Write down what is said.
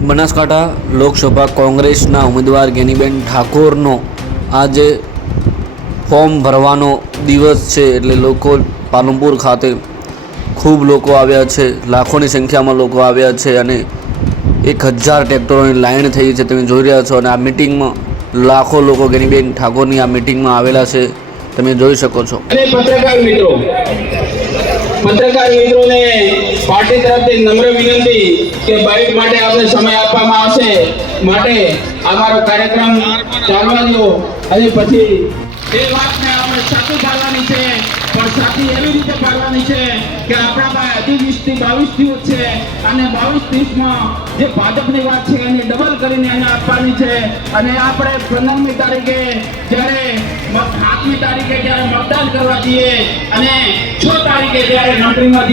બનાસકાંઠા લોકસભા કોંગ્રેસના ઉમેદવાર ગેનીબેન ઠાકોરનો આજે ફોર્મ ભરવાનો દિવસ છે એટલે લોકો પાલનપુર ખાતે ખૂબ લોકો આવ્યા છે, લાખોની સંખ્યામાં લોકો આવ્યા છે અને એક હજાર ટ્રેક્ટરોની લાઈન થઈ છે તમે જોઈ રહ્યા છો અને આ મિટિંગમાં લાખો લોકો ગેનીબેન ઠાકોરની આ મિટિંગમાં આવેલા છે, તમે જોઈ શકો છો. પત્રકાર મિત્રો પત્રકાર મિત્રોને પાર્ટી તરફથી નમ્ર વિનંતી કે બાઇટ માટે આપણે સમય આપવામાં આવશે. માટે અમારો કાર્યક્રમ ચાલવા દો. અને પછી એ વાતને આપણે સાચી પાડવાની છે, પણ સાચી એવી રીતે પાડવાની છે કે આપણા પાસે હજી વીસથી બાવીસ દિવસ છે અને બાવીસ ત્રીસમાં જે ભાજપની વાત છે એને ડબલ કરીને એને આપવાની છે. અને આપણે પંદરમી તારીખે જ્યારે સાતમી તારીખે જ્યારે મતદાન કરવા જઈએ અને છ તારીખે જ્યારે નોકરીમાં